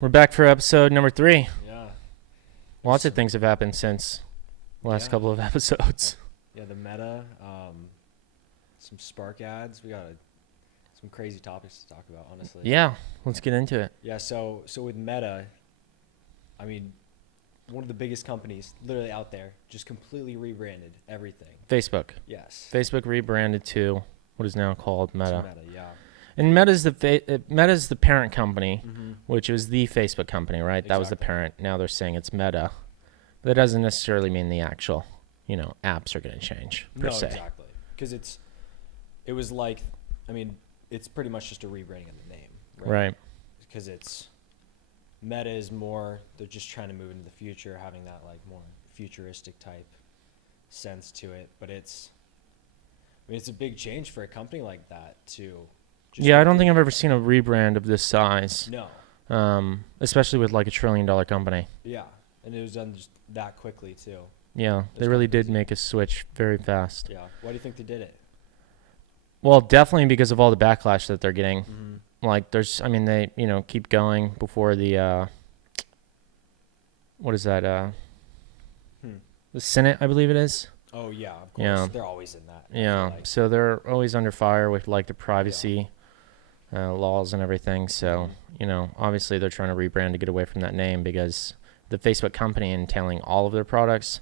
We're back for episode number 3. Yeah. Lots of things have happened since the last couple of episodes. Yeah, the meta, some Spark ads. We got some crazy topics to talk about, honestly. Yeah, let's get into it. Yeah, so with Meta, I mean, one of the biggest companies literally out there just completely rebranded everything. Facebook. Yes. Facebook rebranded to what is now called Meta. Meta, yeah. And Meta's the parent company, which was the Facebook company, right? That was the parent. Now they're saying it's Meta. But that doesn't necessarily mean the actual, apps are going to change per se. Exactly. Because it was like, I mean, it's pretty much just a rebranding of the name, Right. Because Meta is more, they're just trying to move into the future, having that like more futuristic type sense to it. But it's a big change for a company like that to. Yeah, I don't think I've ever seen a rebrand of this size. No. Especially with like a $1 trillion company. Yeah, and it was done just that quickly too. Yeah, they really did make a switch very fast. Yeah. Why do you think they did it? Well, definitely because of all the backlash that they're getting. Mm-hmm. Like they, keep going before the, what is that? The Senate, I believe it is. Oh yeah, of course. Yeah. They're always in that. Yeah. So they're always under fire with like the privacy laws and everything. So, obviously they're trying to rebrand to get away from that name because the Facebook company entailing all of their products,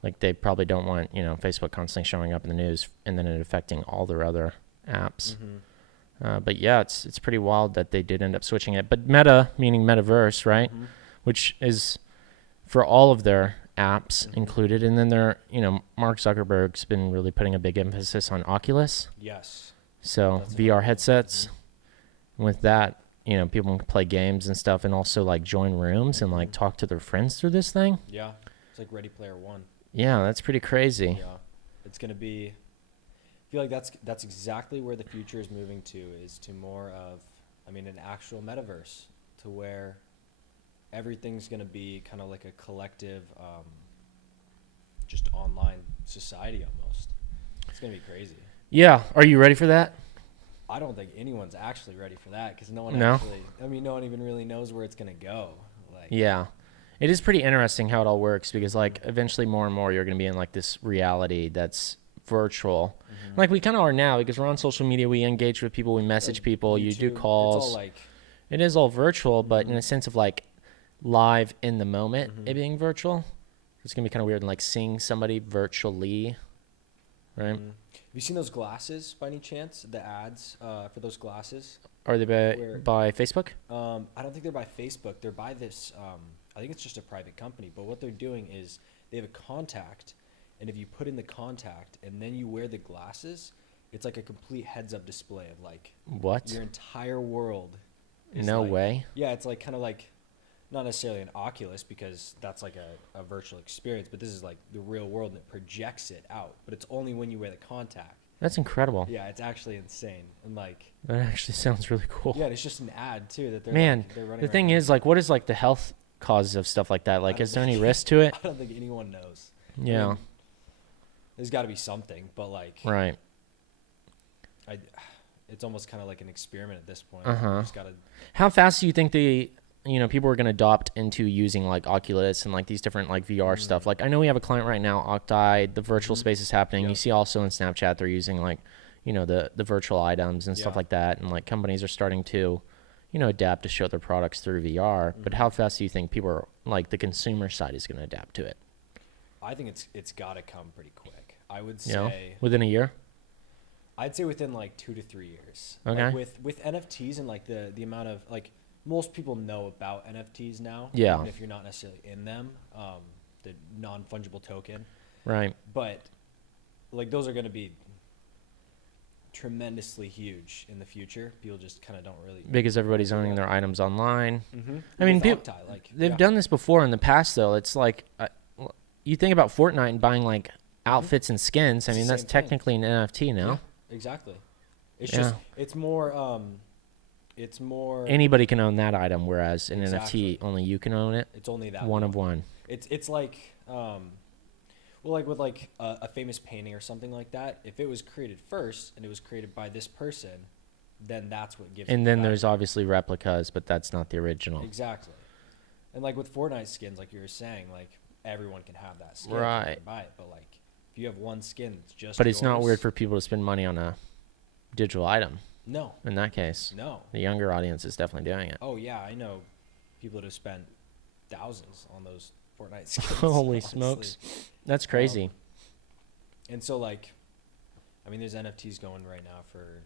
like they probably don't want, Facebook constantly showing up in the news and then it affecting all their other apps. Mm-hmm. But yeah, it's pretty wild that they did end up switching it. But Meta, meaning metaverse, right? Mm-hmm. Which is for all of their apps Mm-hmm. included. And then they're, Mark Zuckerberg's been really putting a big emphasis on Oculus. Yes. So That's VR headsets. Mm-hmm. With that, people can play games and stuff and also like join rooms and like talk to their friends through this thing. Yeah. It's like Ready Player One. Yeah, that's pretty crazy. Yeah. It's gonna be. I feel like that's exactly where the future is moving to. Is to more of, an actual metaverse, to where everything's gonna be kind of like a collective, just online society almost. It's gonna be crazy. Yeah. Are you ready for that? I don't think anyone's actually ready for that because no one even really knows where it's gonna go. Like. Yeah. It is pretty interesting how it all works because like eventually more and more you're going to be in like this reality that's virtual. Mm-hmm. Like we kind of are now because we're on social media, we engage with people, we message people, YouTube, you do calls. It's all like, it is all virtual, but in a sense of like live in the moment, it being virtual. It's going to be kind of weird and like seeing somebody virtually, right? Mm-hmm. Have you seen those glasses by any chance? The ads for those glasses? Are they by Facebook? I don't think they're by Facebook. They're by this, I think it's just a private company. But what they're doing is they have a contact, and if you put in the contact and then you wear the glasses, it's like a complete heads-up display of like What? your entire world. No way. Yeah, it's like kind of like not necessarily an Oculus because that's like a virtual experience, but this is like the real world and it projects it out. But it's only when you wear the contact. That's incredible. Yeah, it's actually insane. And like that actually sounds really cool. Yeah, it's just an ad too that they're they're running. The thing is like what is like the health causes of stuff like that? Like is there any risk to it? I don't think anyone knows. Yeah. There's got to be something, but like right. It's almost kind of like an experiment at this point. Just gotta. How fast do you think people are going to adopt into using like Oculus and like these different like VR stuff? Like I know we have a client right now, Octi, the virtual space is happening. Yep. You see also in Snapchat they're using like, the virtual items and stuff like that. And like companies are starting to, adapt to show their products through VR. But how fast do you think people are like the consumer side is going to adapt to it? I think it's got to come pretty quick. I would say within a year. I'd say within like 2 to 3 years. Okay. Like with NFTs and like the amount of like most people know about NFTs now. Yeah. Even if you're not necessarily in them, the non-fungible token. Right. But like those are going to be tremendously huge in the future. People just kind of don't really. Because everybody's owning their items online. Mm-hmm. I mean, they've done this before in the past though. It's like you think about Fortnite and buying like outfits and skins. I mean, that's technically an NFT now. Yeah, exactly. It's just it's more. Anybody can own that item, whereas an NFT only you can own it. It's only that one of one. It's like like with like a famous painting or something like that. If it was created first and it was created by this person, then that's what gives. And it then value. there's obviously replicas, but that's not the original. Exactly. And like with Fortnite skins, like you were saying, like everyone can have that skin, Right. Can buy it. But like if you have one skin, it's just. But it's not yours, weird for people to spend money on a digital item. No. In that case, No. the younger audience is definitely doing it. Oh yeah, I know people that have spent thousands on those Fortnite skins. Holy honestly. smokes, that's crazy. And so like, I mean, there's NFTs going right now for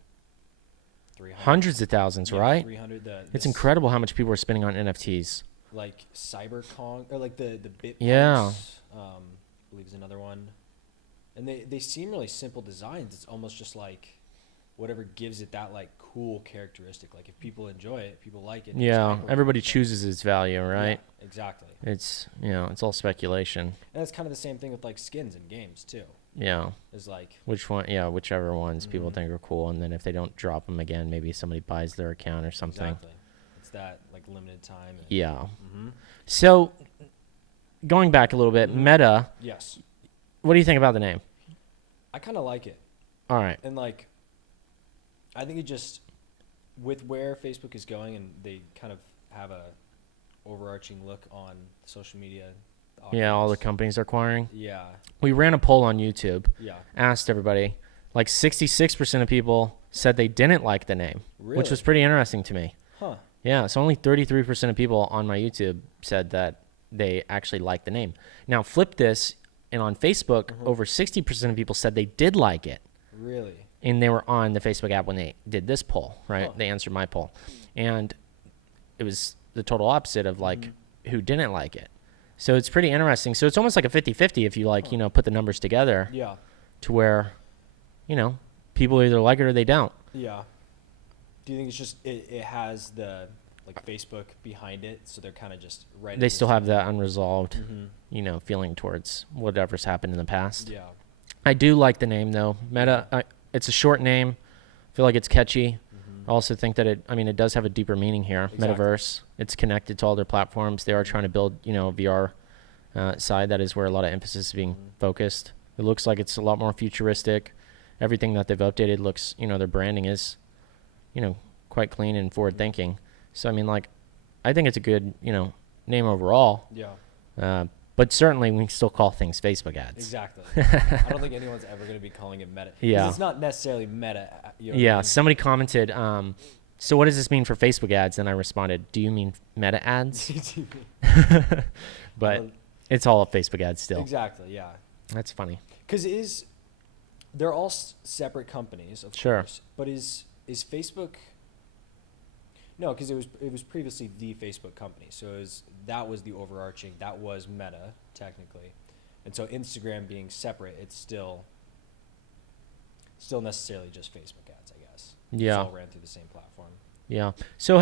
300. Hundreds of thousands, Yeah, right? 300. It's incredible how much people are spending on NFTs. Like CyberCon or like the Bitpunks, Yeah. I believe is another one, and they seem really simple designs. It's almost just like whatever gives it that like cool characteristic. Like if people enjoy it, people like it. Yeah, everybody chooses its value, right? Yeah, exactly. It's it's all speculation. And it's kind of the same thing with like skins in games too. Yeah. Is like Which one? Yeah, whichever ones people think are cool, and then if they don't drop them again, maybe somebody buys their account or something. Exactly. It's that like limited time. And, Yeah. So, going back a little bit, Meta. Yes. What do you think about the name? I kind of like it. All right. And like, I think it just, with where Facebook is going, and they kind of have a overarching look on social media. Yeah, all the companies are acquiring. Yeah. We ran a poll on YouTube. Yeah. Asked everybody. Like 66% of people said they didn't like the name, which was pretty interesting to me. Huh. Yeah, so only 33% of people on my YouTube said that they actually liked the name. Now flip this, and on Facebook, over 60% of people said they did like it. Really? And they were on the Facebook app when they did this poll, right? Huh. They answered my poll. And it was the total opposite of like who didn't like it. So it's pretty interesting. So it's almost like a 50-50 if you like, put the numbers together. Yeah. To where, people either like it or they don't. Yeah. Do you think it's just it has the like Facebook behind it, so they're kind of just right? They still have that unresolved, feeling towards whatever's happened in the past. Yeah. I do like the name though. Meta. It's a short name. I feel like it's catchy. I also think that it does have a deeper meaning here. Exactly. Metaverse. It's connected to all their platforms. They are trying to build, a VR side. That is where a lot of emphasis is being focused. It looks like it's a lot more futuristic. Everything that they've updated looks, their branding is, quite clean and forward thinking. So, I think it's a good, name overall. Yeah. But certainly we can still call things Facebook ads. Exactly. I don't think anyone's ever going to be calling it Meta. 'Cause Yeah. It's not necessarily Meta. You know what I Yeah. mean? Somebody commented, so what does this mean for Facebook ads? And I responded, do you mean Meta ads? But it's all Facebook ads still. Exactly. Yeah. That's funny. Because they're all separate companies, of course. But is Facebook? No, because it was previously the Facebook company, so that was the overarching. That was Meta technically, and so Instagram being separate, it's still necessarily just Facebook ads, I guess. Yeah. It's all ran through the same platform. Yeah. So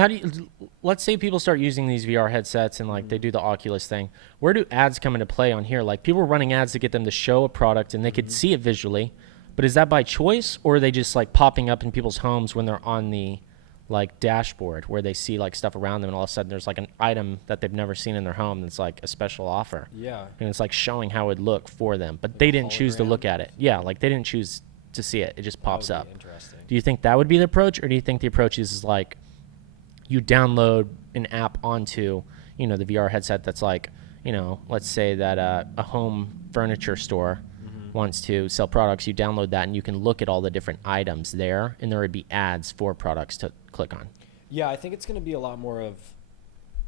let's say people start using these VR headsets and like they do the Oculus thing. Where do ads come into play on here? Like people are running ads to get them to show a product and they could see it visually, but is that by choice or are they just like popping up in people's homes when they're on the like dashboard where they see like stuff around them and all of a sudden there's like an item that they've never seen in their home that's like a special offer. Yeah. And it's like showing how it would look for them, but Like they a didn't choose to hologram? look at it. Yeah, like they didn't choose to see it. It just pops That up. would be interesting. Do you think that would be the approach, or do you think the approach is like you download an app onto, the VR headset that's like, let's say that a home furniture store wants to sell products, you download that and you can look at all the different items there, and there would be ads for products to click on. Yeah, I think it's going to be a lot more of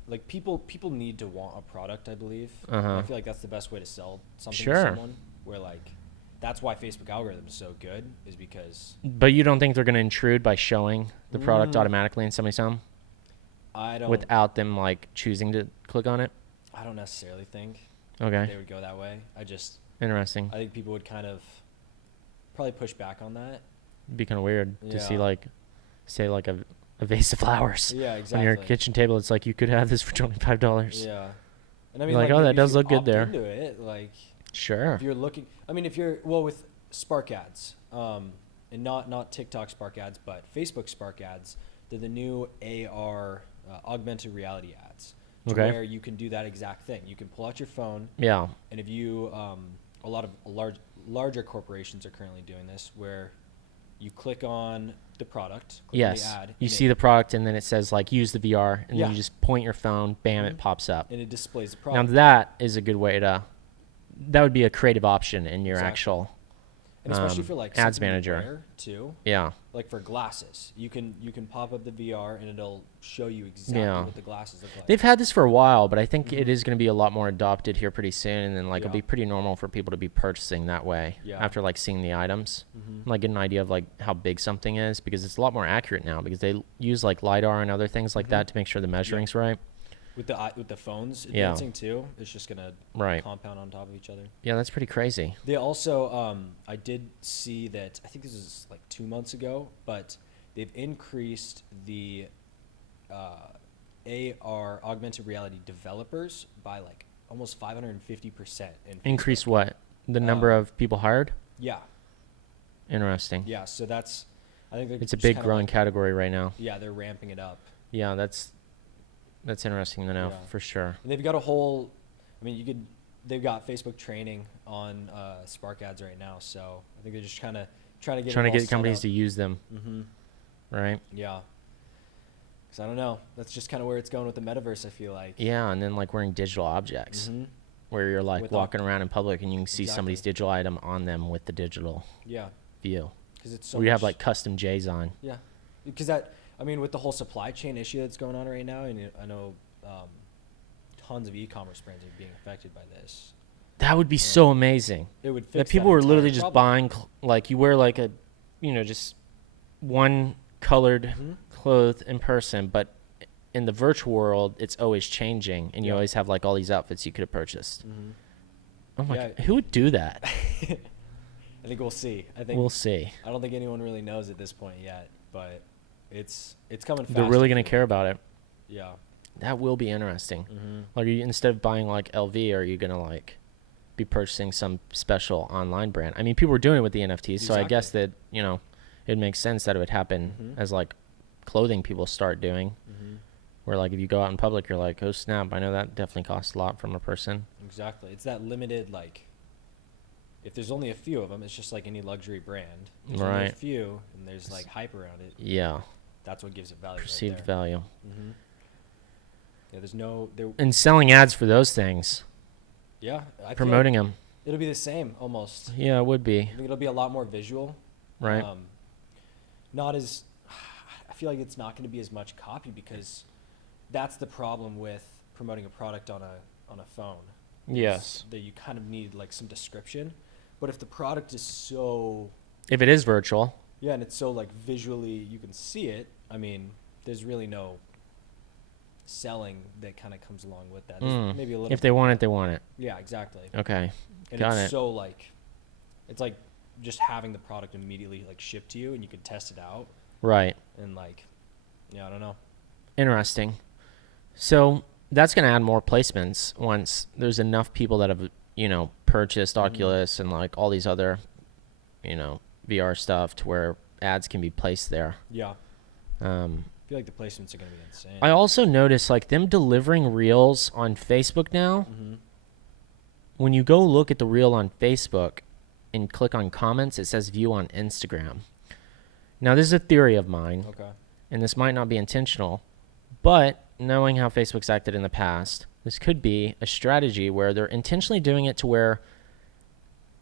like people need to want a product, I believe. Uh-huh. I feel like that's the best way to sell something Sure. to someone, where like that's why Facebook algorithm is so good, is because But you don't think they're going to intrude by showing the product automatically in somebody's home I don't without them like choosing to click on it? I don't necessarily think Okay. they would go that way. I Interesting. think people would kind of probably push back on that. It'd be kind of weird to see Yeah. like, say like a vase of flowers Yeah, exactly. on your kitchen table. It's like you could have this for $25. Yeah. And I mean, Like, like, oh, that maybe if does you look good opt there. into it, like Sure. if you're looking, I mean, with Spark ads, and not TikTok Spark ads, but Facebook Spark ads, they're the new AR, augmented reality ads. To Okay. Where you can do that exact thing. You can pull out your phone, Yeah. and if you, a lot of larger corporations are currently doing this, where you click on the product, click Yes. on the ad, You and see the product, and then it says like use the VR, and Yeah. then you just point your phone, bam, it Mhm. pops up. and it displays the Now product. that is a good way to. That would be a creative option in your Exactly. actual And especially for like ads something you manager. wear too. Yeah. Like for glasses, you can pop up the VR and it'll show you exactly Yeah. what the glasses look like. They've had this for a while, but I think it Mhm. is going to be a lot more adopted here pretty soon, and then like Yeah. it'll be pretty normal for people to be purchasing that way Yeah. after like seeing the items. Mhm. Like get an idea of like how big something is, because it's a lot more accurate now because they use like LiDAR and other things like Mhm. that to make sure the measuring's right. With the phones Yeah. advancing too, it's just gonna Right. compound on top of each other. Yeah, that's pretty crazy. They also, I did see that, I think this was like 2 months ago, but they've increased the AR, augmented reality developers by like almost 550% in Increase Facebook. what? The number Um, of people hired? Yeah, Interesting. yeah. So that's, I think they're It's a just big kinda growing like, category right now. yeah, they're ramping it up. Yeah, that's interesting to know Yeah. for sure. And they've got a whole, I mean, they've got Facebook training on Spark ads right now. So I think they're just kind of trying to get Trying to get companies to use them, Mm-hmm. right? Yeah. Because I don't know. That's just kind of where it's going with the metaverse, I feel like. Yeah, and then like wearing digital objects, Mm-hmm. where you're like With walking around in public and you can see somebody's Exactly. digital item on them with the digital Yeah. view. Because it's so We have much- like custom J's on. Yeah. Because I mean, with the whole supply chain issue that's going on right now, and I know tons of e-commerce brands are being affected by this. That would be so amazing. It would fix That people that were literally entire just problem. buying, like you wear like a, just one colored Mhm. clothes in person, but in the virtual world, it's always changing, and you Yeah. always have like all these outfits you could have purchased. Mhm. Oh my Yeah. God, who would do that? I think we'll see. I think We'll see. I don't think anyone really knows at this point yet, but it's coming fast. They're really I going to feel care like. about it. Yeah. That will be interesting. Mm-hmm. Like, instead of buying like LV, are you gonna like be purchasing some special online brand? I mean, people were doing it with the NFTs, so I guess that it makes sense that it would happen Mhm. as like clothing people start doing. Mm-hmm. Where like if you go out in public, you're like, oh snap! I know that definitely costs a lot from a person. Exactly. It's that limited, like, if there's only a few of them, it's just like any luxury brand. There's only a Right. few, and there's like hype around it. Yeah, That's what gives it value. perceived right there. value. Mm-hmm. Yeah, there's no there. And selling ads for those things, Yeah, I feel promoting like them. it'll be the same almost. Yeah, it would be I think it'll be a lot more visual. right. Not as. I feel like it's not going to be as much copy because that's the problem with promoting a product on a phone. is Yes. That you kind of need like some description, but if the product is so If it is virtual, and it's so like visually you can see it, I mean, there's really no selling that kind of comes along with that. There's maybe a little. if they want it, they want it. Yeah, exactly. Okay, And got it's it. so like, it's like just having the product immediately like shipped to you and you can test it out Right. and like, yeah, I don't know. Interesting. So that's going to add more placements once there's enough people that have, purchased Oculus and like all these other, VR stuff to where ads can be placed there. Yeah, Um, I feel like the placements are going to be insane. I also noticed like them delivering reels on Facebook now. Mm-hmm. When you go look at the reel on Facebook and click on comments, it says view on Instagram. Now, this is a theory of mine. Okay. And this might not be intentional, but knowing how Facebook's acted in the past, this could be a strategy where they're intentionally doing it to where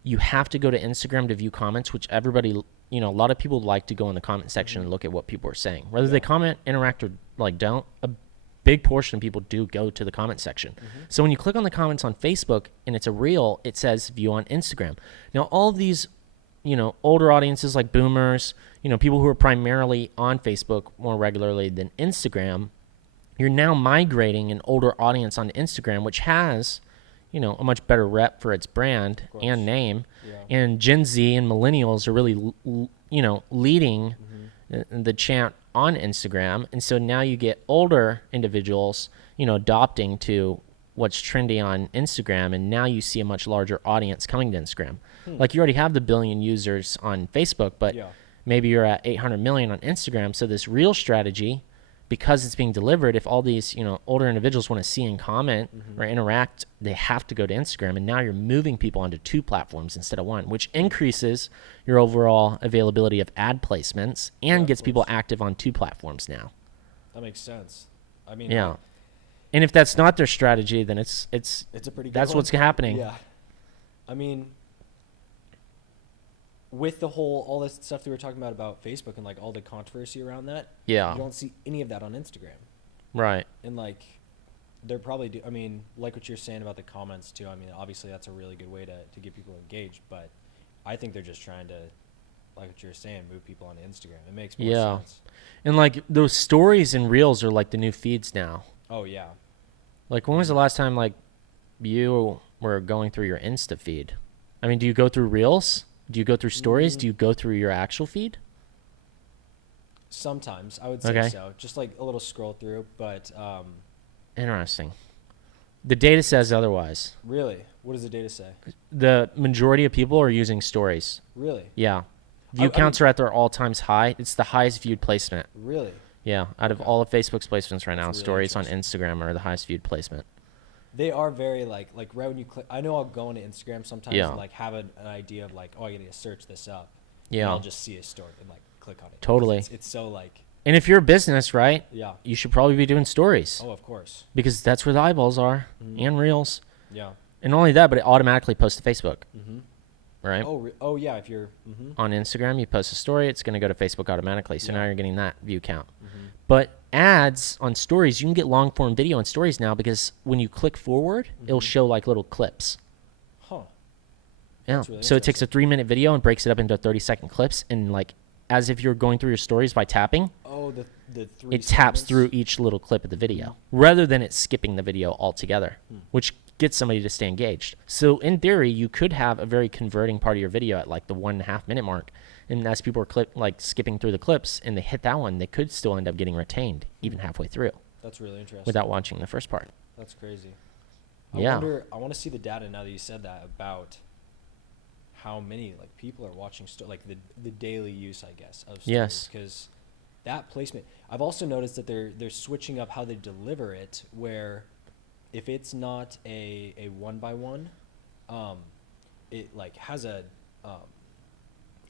you have to go to Instagram to view comments, which everybody, a lot of people like to go in the comment section and look at what people are saying. Whether they comment, interact, or like don't, a big portion of people do go to the comment section. So when you click on the comments on Facebook and it's a reel, it says view on Instagram. Now, all of these older audiences like boomers, people who are primarily on Facebook more regularly than Instagram, you're now migrating an older audience onto Instagram, which has, a much better rep for its brand and name. Yeah. And Gen Z and millennials are really, leading the chant on Instagram. And so now you get older individuals, adopting to what's trendy on Instagram, and now you see a much larger audience coming to Instagram. Like you already have the billion users on Facebook, but Yeah. maybe you're at 800 million on Instagram. So this real strategy because it's being delivered, if all these, older individuals want to see and comment or interact, they have to go to Instagram. And now you're moving people onto 2 platforms instead of 1, which increases your overall availability of ad placements and gets people active on 2 platforms now. That makes sense. I mean, yeah. And if that's not their strategy, then it's a pretty good that's one. what's happening. Yeah. I mean, with all this stuff that we were talking about Facebook and like all the controversy around that, Yeah. you don't see any of that on Instagram. Right. And like, they're probably I mean, like what you're saying about the comments too. I mean, obviously that's a really good way to get people engaged, but I think they're just trying to, like what you're saying, move people onto Instagram. It makes more sense. And like those stories and reels are like the new feeds now. Oh yeah. Like when was the last time like you were going through your Insta feed? I mean, do you go through reels? Do you go through stories? Do you go through your actual feed? Sometimes I would say so. Just like a little scroll through, but interesting. The data says otherwise. Really? What does the data say? The majority of people are using stories. Really? Yeah. View counts are at their all-times high. It's the highest viewed placement. Really? Yeah. Out of all of Facebook's placements right now, That's really stories on Instagram are the highest viewed placement. They are very like right when you click. I know I'll go into Instagram sometimes and like have an idea of like, oh, I need to search this up. Yeah. And I'll just see a story and like click on it. Totally. It's so like. And if you're a business, right? Yeah. You should probably be doing stories. Oh, of course. Because that's where the eyeballs are and reels. Yeah. And not only that, but it automatically posts to Facebook. Right? Oh yeah. If you're on Instagram, you post a story, it's going to go to Facebook automatically. So now you're getting that view count. But ads on stories, you can get long form video on stories now because when you click forward, it'll show like little clips. Huh. Yeah. Really So it takes a 3-minute video and breaks it up into 30-second clips, and like as if you're going through your stories by tapping. Oh, the 3 it taps through each little clip of the video rather than it skipping the video altogether, which gets somebody to stay engaged. So in theory, you could have a very converting part of your video at like the 1.5 minute mark. And as people are skipping through the clips and they hit that one, they could still end up getting retained even halfway through. That's really interesting. Without watching the first part. That's crazy. I want to see the data now that you said that about how many like people are watching like the daily use, I guess, of stories. Yes. Because that placement, I've also noticed that they're switching up how they deliver it, where if it's not a 1x1, it like has a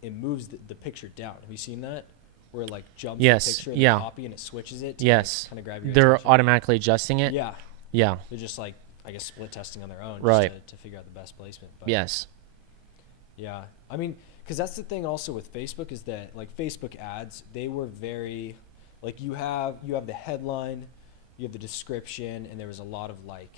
it moves the picture down. Have you seen that? Where it like jumps the picture and the copy and it switches it to kind of grab your They're attention. automatically adjusting it. Yeah. Yeah. They're just like, I guess, split testing on their own just to figure out the best placement. But Yes. yeah. I mean, because that's the thing also with Facebook is that like Facebook ads, they were very like you have the headline, you have the description, and there was a lot of like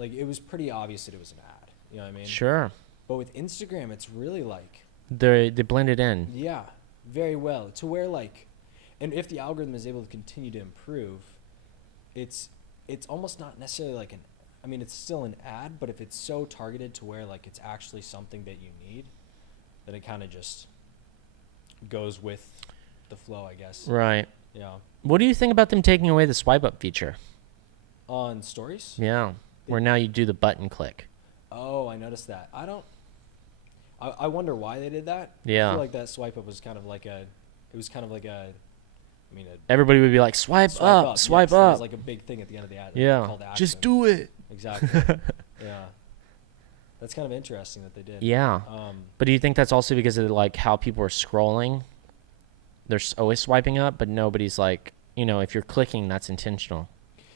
it was pretty obvious that it was an ad. You know what I mean? Sure. But with Instagram, it's really like they blend it in. Yeah, very well to where like, and if the algorithm is able to continue to improve, it's almost not necessarily like I mean, it's still an ad, but if it's so targeted to where like it's actually something that you need, then it kind of just goes with the flow, I guess. Right. Yeah. What do you think about them taking away the swipe up feature? On stories? Yeah. Where now you do the button click. Oh, I noticed that. I wonder why they did that. Yeah. I feel like that swipe up was kind of like everybody would be like, swipe up. Yes, that was like a big thing at the end of the ad. Yeah. Call to action. Just do it. Exactly. Yeah. That's kind of interesting that they did. Yeah. But do you think that's also because of like how people are scrolling? They're always swiping up, but nobody's like, if you're clicking, that's intentional.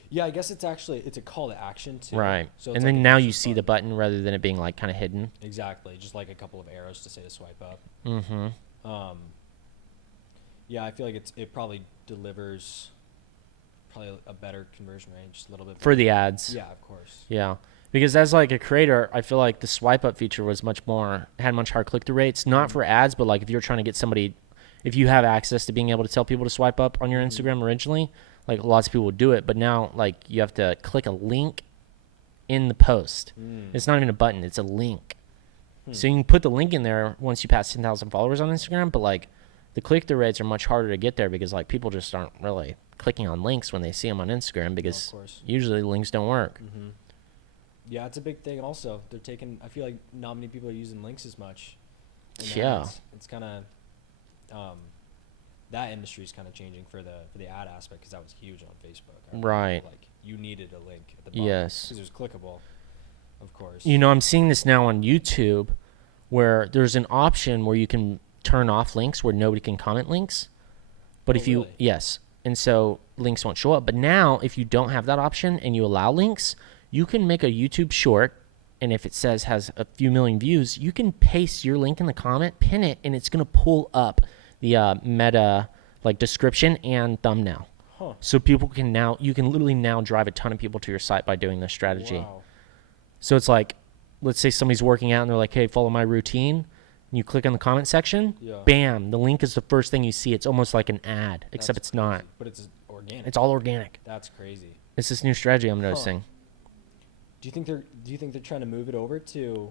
Yeah, I guess it's a call to action too. Right. So and then now you see the button rather than it being like kind of hidden. Exactly. Just like a couple of arrows to say to swipe up. Mm-hmm. Yeah, I feel like it probably delivers probably a better conversion rate, just a little bit better. For the ads. Yeah, of course. Yeah. Because as like a creator, I feel like the swipe up feature was had much higher click through rates, not for ads, but like if you're trying to get somebody, if you have access to being able to tell people to swipe up on your Instagram originally, like lots of people would do it, but now like you have to click a link in the post. It's not even a button, it's a link. So you can put the link in there once you pass 10,000 followers on Instagram, but like the click-through rates are much harder to get there because like people just aren't really clicking on links when they see them on Instagram because usually links don't work. Yeah, it's a big thing also. I feel like not many people are using links as much. Yeah. It's kind of, that industry is kind of changing for the ad aspect, because that was huge on Facebook. Right. Like you needed a link at the bottom. Yes. Because it was clickable, of course. You know, I'm seeing this now on YouTube, where there's an option where you can turn off links where nobody can comment links. But if you, really? yes. And so links won't show up. But now, if you don't have that option and you allow links, you can make a YouTube short. And if it says has a few million views, you can paste your link in the comment, pin it, and it's going to pull up the meta like description and thumbnail. Huh. So people can now, you can literally now drive a ton of people to your site by doing this strategy. Wow. So it's like, let's say somebody's working out and they're like, hey, follow my routine. And you click on the comment section, bam, the link is the first thing you see. It's almost like an ad, except it's crazy. not. But it's organic. It's all organic. That's crazy. It's this new strategy I'm noticing. Do you think they're trying to move it over to,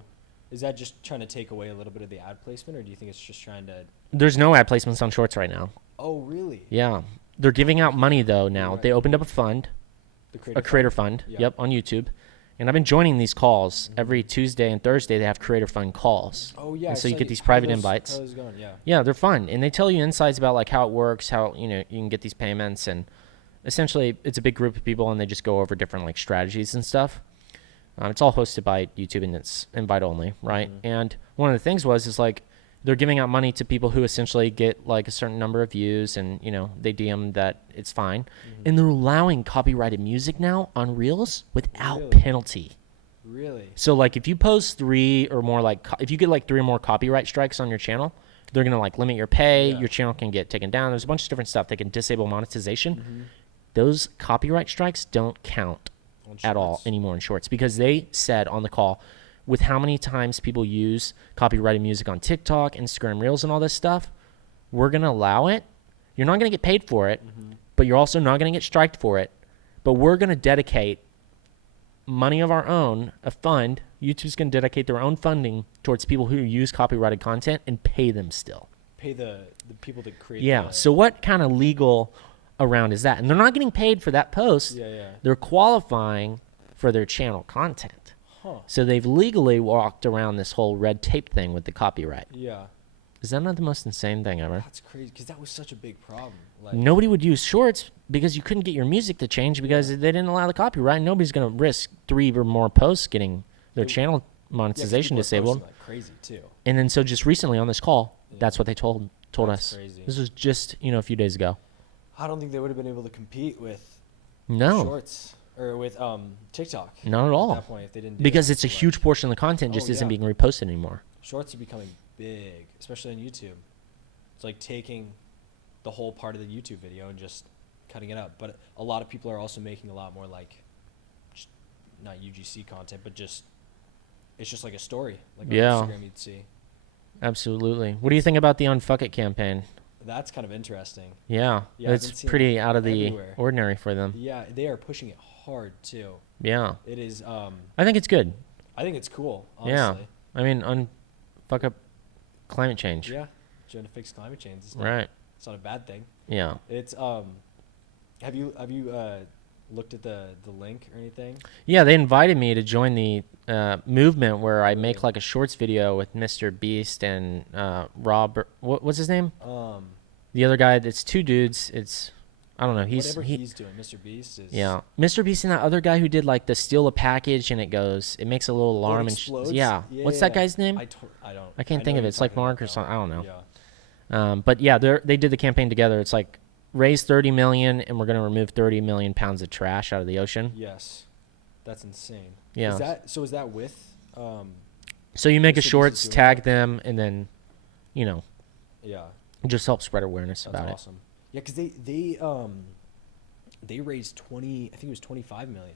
is that just trying to take away a little bit of the ad placement, or do you think it's just trying to? There's no ad placements on Shorts right now. Oh, really? Yeah. They're giving out money, though, now. Right. They opened up a fund, The creator fund, Yeah. yep, on YouTube. And I've been joining these calls. Every Tuesday and Thursday, they have creator fund calls. Oh, yeah. And so you get these how private those- invites. How those going? Yeah. Yeah, they're fun. And they tell you insights about like how it works, how, you know, you can get these payments. And essentially, it's a big group of people, and they just go over different like strategies and stuff. It's all hosted by YouTube, and it's invite only, right? Mhm. And one of the things is like they're giving out money to people who essentially get like a certain number of views, and you know they DM that it's fine, and they're allowing copyrighted music now on Reels without Really? penalty. Really? So like if you post 3 or more, like if you get like 3 or more copyright strikes on your channel, they're gonna like limit your pay. Yeah. Your channel can get taken down. There's a bunch of different stuff. They can disable monetization. Mm-hmm. Those copyright strikes don't count at all Shorts. anymore in Shorts, because they said on the call, with how many times people use copyrighted music on TikTok, Instagram Reels, and all this stuff, we're going to allow it. You're not going to get paid for it, but you're also not going to get striked for it. But we're going to dedicate money of our own, a fund. YouTube's going to dedicate their own funding towards people who use copyrighted content and pay them still. Pay the people that create. Yeah. So what kind of legal around is that? And they're not getting paid for that post. Yeah. They're qualifying for their channel content. Huh. So they've legally walked around this whole red tape thing with the copyright. Yeah. Is that not the most insane thing ever? That's crazy, because that was such a big problem. Like, Nobody would use Shorts because you couldn't get your music to change because they didn't allow the copyright. Nobody's going to risk 3 or more posts getting their channel yeah, 'cause monetization people are disabled. posting like crazy too. And then so just recently on this call, that's what they told That's us. crazy. This was just, a few days ago. I don't think they would have been able to compete with No, Shorts or with TikTok. not at all. At that point, if they didn't do Because that. it's a So, like, huge portion of the content just Oh, isn't yeah. being reposted anymore. Shorts are becoming big, especially on YouTube. It's like taking the whole part of the YouTube video and just cutting it up. But a lot of people are also making a lot more like, just not UGC content, but just it's just like a story, like on Yeah. Instagram you'd see. Absolutely. What do you think about the Unfuck It campaign? That's kind of interesting. Yeah, Yeah, I've it's been seeing pretty that out of the everywhere. ordinary for them. Yeah, they are pushing it hard too. Yeah, It is. I think it's good. I think it's cool. Yeah. Honestly. I mean, unfuck up climate change. Yeah. Trying to fix climate change. Right. It's not a bad thing. Yeah. It's Have you looked at the link or anything? Yeah, they invited me to join the movement where I make Really? like a shorts video with Mr. Beast and Robert. What's his name? The other guy. It's 2 dudes. It's I don't know. Whatever he's doing, Mr. Beast is. Yeah, Mr. Beast and that other guy who did like the steal a package and it makes a little Oh, it alarm explodes? yeah. What's that guy's name? I don't. I can't know think of who it. you're It's like talking about, Mark or though. something. I don't know. Yeah. But yeah, they did the campaign together. It's like raise 30 million and we're going to remove 30 million pounds of trash out of the ocean. Yes, that's insane. Yeah. Is that with? So you make a Mr. Beast is shorts, doing tag them, and then, Yeah, just help spread awareness that's about awesome. Yeah, because they raised 20. I think it was 25 million.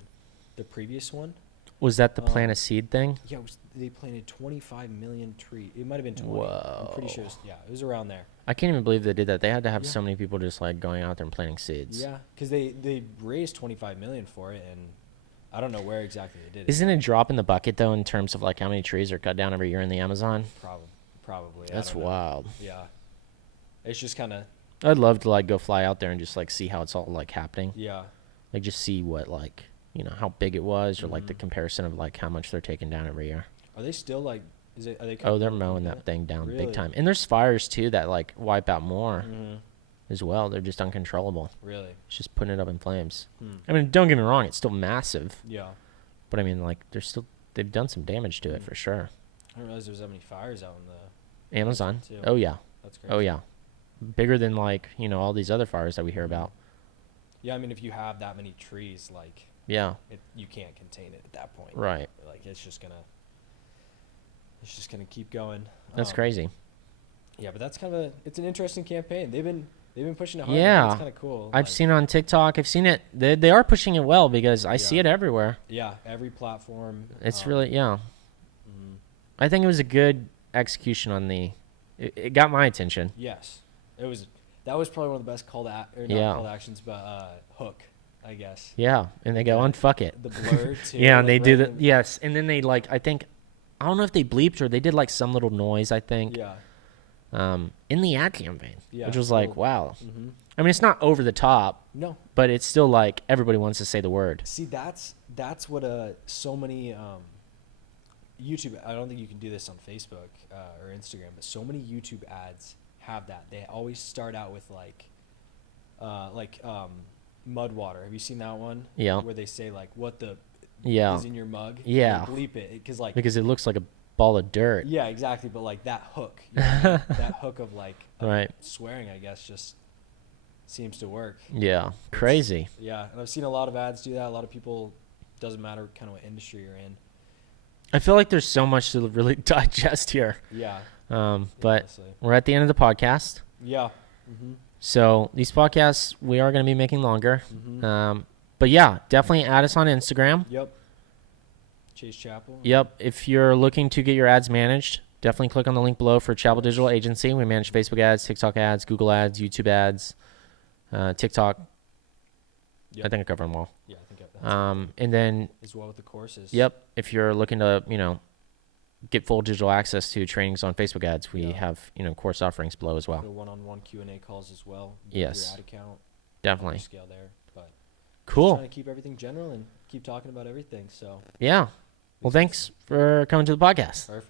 The previous one. it. Was that the plant a seed thing? Yeah, they planted 25 million trees. It might have been 20. I'm pretty sure. It was around there. I can't even believe they did that. They had to have Yeah. so many people just like going out there and planting seeds. Yeah, because they raised 25 million for it, and I don't know where exactly they did it. Isn't it a drop in the bucket though in terms of like how many trees are cut down every year in the Amazon? Probably. I That's don't know. wild. Yeah, it's just kind of I'd love to like go fly out there and just like see how it's all like happening. yeah. Like just see what like how big it was or like the comparison of like how much they're taking down every year. Are they still like? Are they? Oh, they're cutting mowing like that thing down Really? big time. And there's fires too that like wipe out more. Mhm. as well. They're just uncontrollable. Really? It's just putting it up in flames. Hmm. I mean, don't get me wrong, it's still massive, Yeah. but I mean, like, they've done some damage to it Hmm. for sure. I didn't realize there was that many fires out in the Amazon. too. Oh yeah. That's crazy. Oh yeah. Bigger than like, all these other fires that we hear about. Yeah, I mean, if you have that many trees, like, Yeah. you can't contain it at that point. Right. Like, it's just gonna keep going. That's crazy. Yeah, but that's it's an interesting campaign. They've been pushing it hard. Yeah. It's kind of cool. I've seen it on TikTok. I've seen it. They are pushing it well because I see Yeah. it everywhere. Yeah, every platform. It's really, yeah. Mhm. I think it was a good execution on it got my attention. Yes, that was probably one of the best not Yeah. call to actions, but hook, I guess. Yeah. And they go, unfuck it. The blur too. Yeah. And like, they do right in- yes. And then they I don't know if they bleeped or they did like some little noise, I think, Yeah. in the ad campaign, Yeah, which was like, cool. wow. Mhm. I mean, it's not over the top, No. but it's still like everybody wants to say the word. See, that's what so many YouTube. I don't think you can do this on Facebook or Instagram, but so many YouTube ads have that. They always start out with like mud water. Have you seen that one? Yeah. Where they say like, "What the Yeah. is in your mug?" Yeah. And they bleep it because like. Because it looks like a ball of dirt. Yeah, exactly. But like that hook, you know what I mean? That hook of like Right. swearing, I guess, just seems to work. Yeah. Crazy. Yeah, and I've seen a lot of ads do that. A lot of people, doesn't matter kind of what industry you're in. I feel like there's so much to really digest here. Yeah. But honestly. we're at the end of the podcast. Yeah. Mm-hmm. So these podcasts we are going to be making longer. Mm-hmm. But yeah, definitely add us on Instagram. Yep. Chase Chappell. Yep. If you're looking to get your ads managed, definitely click on the link below for Chappell Digital Agency. We manage Facebook ads, TikTok ads, Google ads, YouTube ads, TikTok. Yep. I think I covered them all. Yeah, I think that's And then, as well with the courses. yep, if you're looking to, get full digital access to trainings on Facebook ads, we Yeah. have, course offerings below as well. The one-on-one Q&A calls as well. Yes. Your ad account. Definitely. Scale there, but Cool. trying to keep everything general and keep talking about everything. So Yeah. Well, thanks for coming to the podcast. perfect.